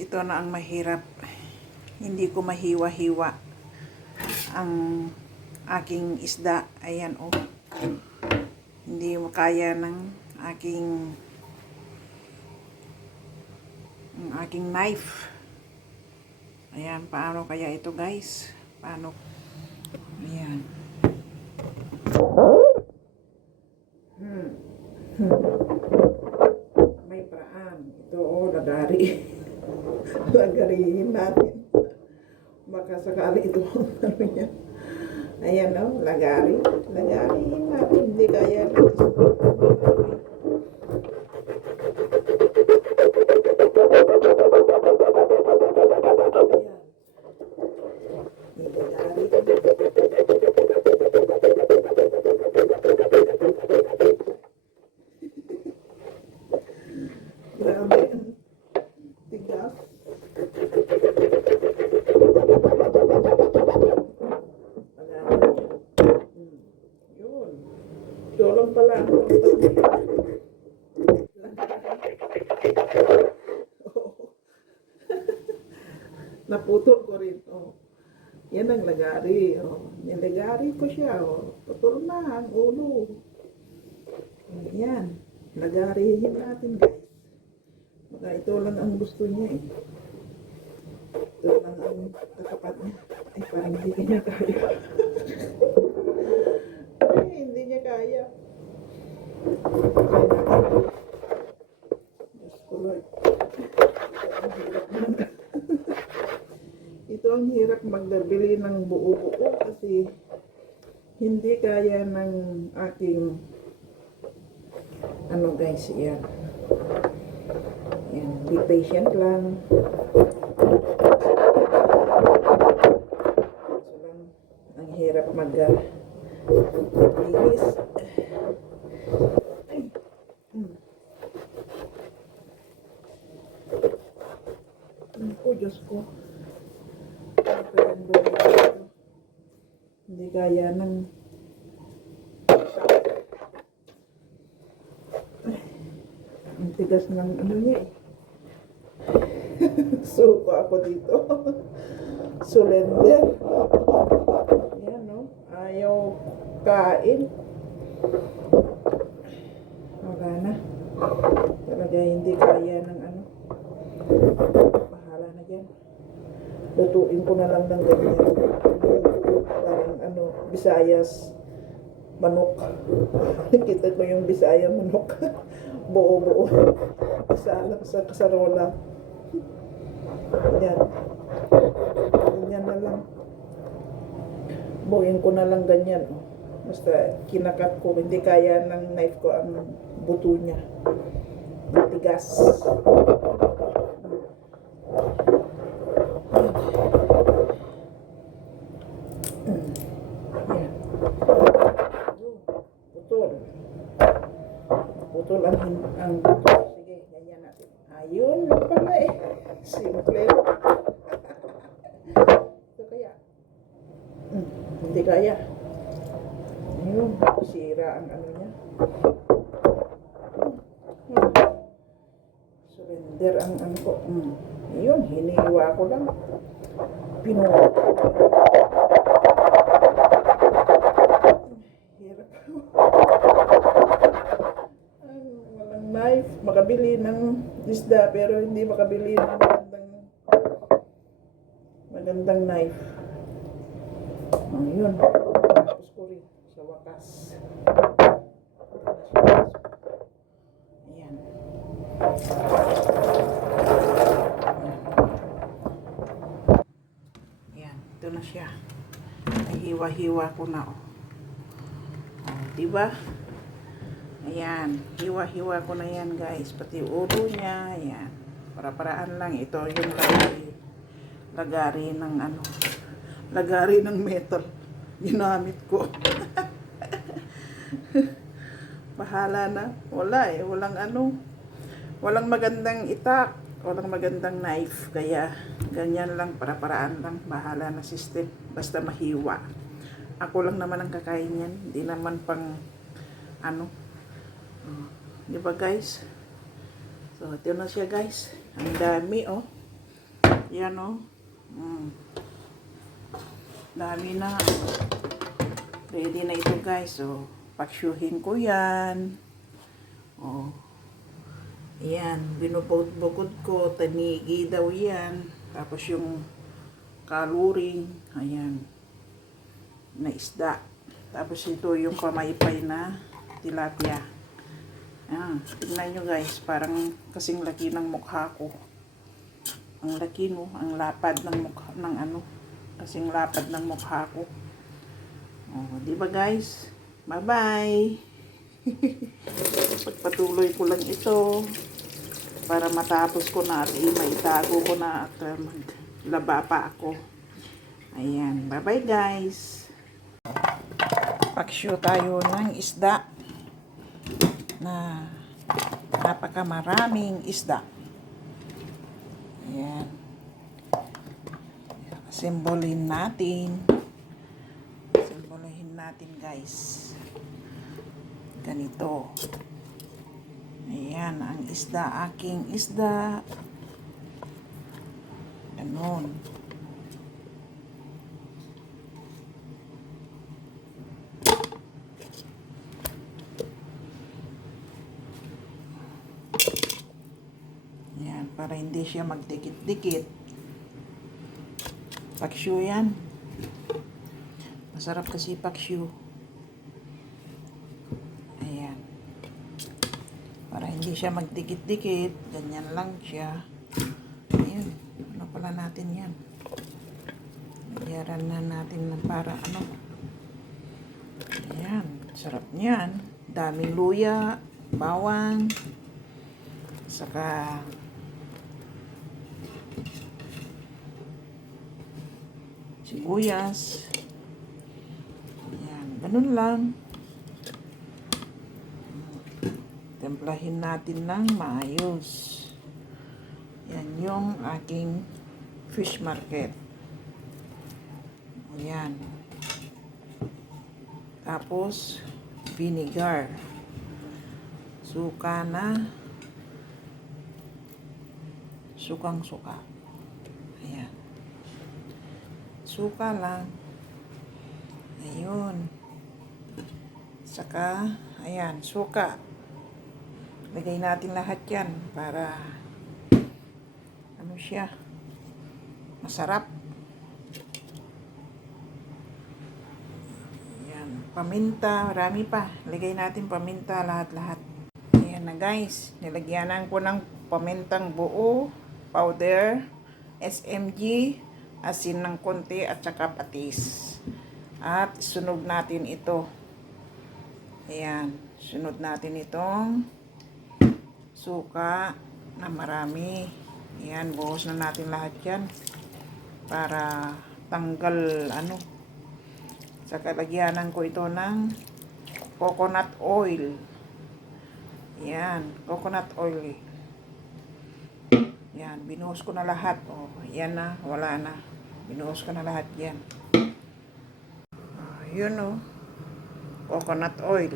ito na ang mahirap. Hindi ko mahiwa-hiwa ang aking isda. Ayan oh. Hindi mo kaya ng aking knife. Ayan, paano kaya ito guys? Paano? Ayan. May paraan. Ito oh, lagari. Lagarihin natin. Baka sakali ito ano niya. Ayan o, lagari. Lagarihin natin. Hindi kaya grabe. Tigas. Yun. Tulong pala. Naputol ko rin. Oh. Yan ang lagari. Oh. Nilagari ko siya. Oh. Putol na ang ulo. Yan. Lagarihin natin guys. Baka ito lang ang gusto niya eh. Ito lang ang katapat niya. Ay parang hindi niya kaya. Ay hindi niya kaya. Diyos ko Lord. Ito ang hirap magbili ng buo-buo kasi hindi kaya ng aking ano guys, yan. Yan, be patient lang. So lang, ang hirap maglinis. Oh, Diyos ko. Hindi kaya ng ang tigas ng ano niya eh. Suko ako dito. Sulender. Yan no. Ayaw kain. Wala na. Talaga hindi kaya ng ano. Bahala na dyan. Lutuin ko na lang ng ganyan. Parang ano, Visayas manok. Kita ko yung Bisaya manok. Buo-buo. Isa sa kasarola. Yan. Ganyan na lang. Buuin ko na lang ganyan. Basta kinakat ko. Hindi kaya ng knife ko ang buto niya. Matigas. Yan. Putol. Putol ang buto. Sige, ganyan natin. Ayun lang pala eh. Simple. Ito kaya. Hindi kaya. Ayun. Sira ang ano niya. Surrender ang ano ko. Ayun. Hiniwa ko lang. Pinuha ko. Hirap. Walang knife. Makabili ng isda pero hindi makabili ng magandang knife. Ayun. Tapos ko rin sa wakas. Ayan. Ayan. Ito na siya. Hiwa-hiwa ko na. Oh, diba? Ayan. Hiwa-hiwa ko na yan guys. Pati ulo niya. Ayan. Para-paraan lang. Ito yung lagari ng ano. Lagari ng metal. Ginamit ko. Bahala na. Wala eh. Walang ano. Walang magandang itak. Walang magandang knife. Kaya ganyan lang. Para-paraan lang. Bahala na system. Basta mahiwa. Ako lang naman ang kakain yan. Hindi naman pang ano. Diba guys? So ito na siya guys. Ang dami oh. Yan o. Dami na. Ready na ito guys. So, paksyuhin ko yan. O. Ayan. Binubukod ko. Tanigi daw yan. Tapos yung kaluring. Ayan. Na isda. Tapos ito yung pamaypay na tilapia. Ayan. Tignan nyo guys. Parang kasing laki ng mukha ko. Ang laki no. Ang lapad ng mukha. Ng ano. Kasing lapad ng mukha ko. Oh, di ba guys? Bye-bye. Pagpatuloy ko lang ito para matapos ko na at maitago ko na at maglaba pa ako. Ayan. Bye-bye guys. Paksyo tayo ng isda na napakamaraming isda. Ayan. Simbolin natin. Simbolihin natin guys. Ganito. Ayan, ang isda, aking isda. Ganon. Ayan, para hindi siya magdikit-dikit. Paksyo yan. Masarap kasi paksyo. Ayan. Para hindi siya magdikit-dikit. Ganyan lang siya. Ayan. Ano pala natin yan? Nagyaran na natin ng para ano. Ayan. Sarap niyan. Daming luya. Bawang. Saka sibuyas. Ayan, ganun lang. Templahin natin ng maayos. Yan yung aking fish market. Ayan. Tapos, vinegar. Suka na. Sukang-suka. Ayan. Suka lang. Ayun. Saka, ayan, suka. Lagay natin lahat yan para ano siya, masarap. Ayan, paminta, marami pa. Lagay natin paminta lahat-lahat. Ayan na guys, nilagyanan ko ng pamintang buo, powder, SMG, asin ng konti at saka patis. At sunod natin ito. Ayan, sunod natin itong suka na marami. Ayan, buhos na natin lahat yan para tanggal ano. Saka lagyanan ko ito ng coconut oil. Ayan, coconut oil. Yan, binuhos ko na lahat. Oh, yan na, wala na. Binuhos ko na lahat yan. Yun o. Coconut oil.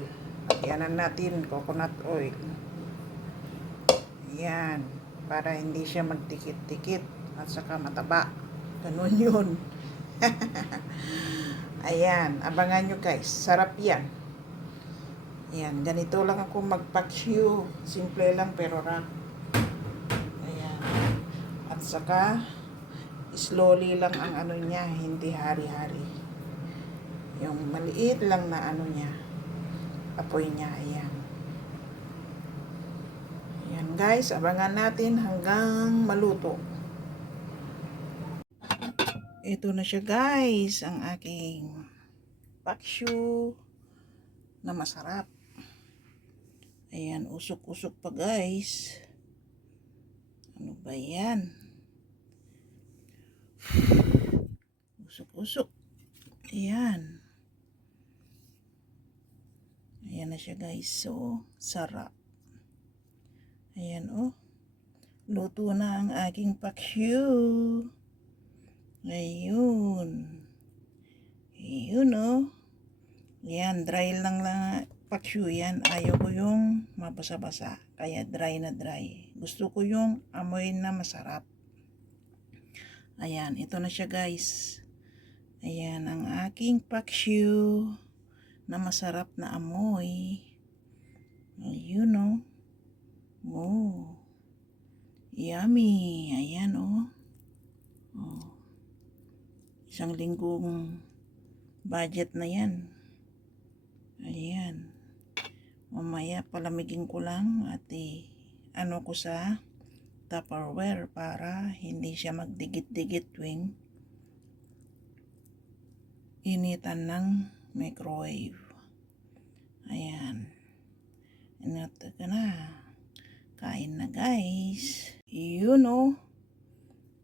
Yanan natin, coconut oil. Yan. Para hindi siya magdikit-dikit. At saka mataba. Ganun yun. Ayan. Abangan nyo guys. Sarap yan. Yan. Ganito lang ako magpaksyo. Simple lang pero rap. At saka, slowly lang ang ano niya, hindi hari-hari. Yung maliit lang na ano niya, apoy niya, ayan. Ayan guys, abangan natin hanggang maluto. Ito na siya guys, ang aking paksyo na masarap. Ayan, usok-usok pa guys. Ano ba yan? Usok-usok. Ayan. Ayan na siya guys. So, sarap. Ayan oh. Luto na ang aking paksyo. Ayun. Ayun oh. Ayan, dry lang paksyo yan. Ayaw ko yung mabasa-basa. Kaya dry na dry. Gusto ko yung amoy na masarap. Ayan, ito na siya guys. Ayan ang aking paksiw na masarap na amoy. Ayun oh. Oh. Yummy. Ayan oh. Oh. Isang linggong budget na yan. Ayan. Mamaya palamigin ko lang at ano ko sa Tupperware para hindi siya magdikit-dikit tuwing initan ng microwave. Ayan. Ito ka na. Kain na guys. Yun oh.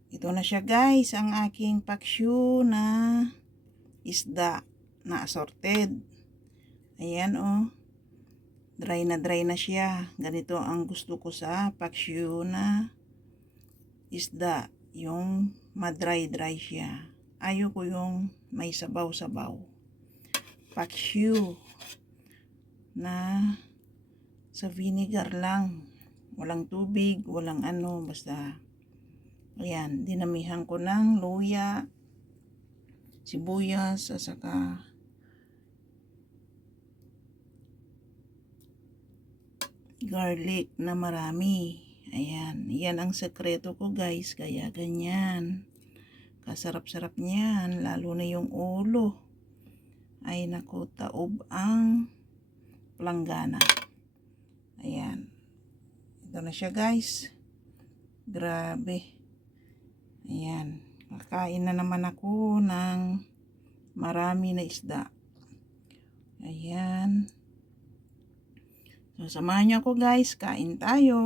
Ito na siya guys, ang aking paksiw na isda na assorted. Ayan oh. Dry na siya. Ganito ang gusto ko sa paksiw na isda. Yung madry siya. Ayoko yung may sabaw-sabaw. Paksiw na sa vinegar lang. Walang tubig, walang ano, basta ayan, dinamihan ko ng luya, sibuyas, at saka garlic na marami. Ayan, yan ang sekreto ko guys, kaya ganyan. Kasarap-sarap niyan, lalo na yung ulo. Ay naku, taob ang planggana. Ayan. Ito na siya guys. Grabe. Ayan. Kakain na naman ako ng marami na isda. Ayan. So, samahan niyo ako guys. Kain tayo.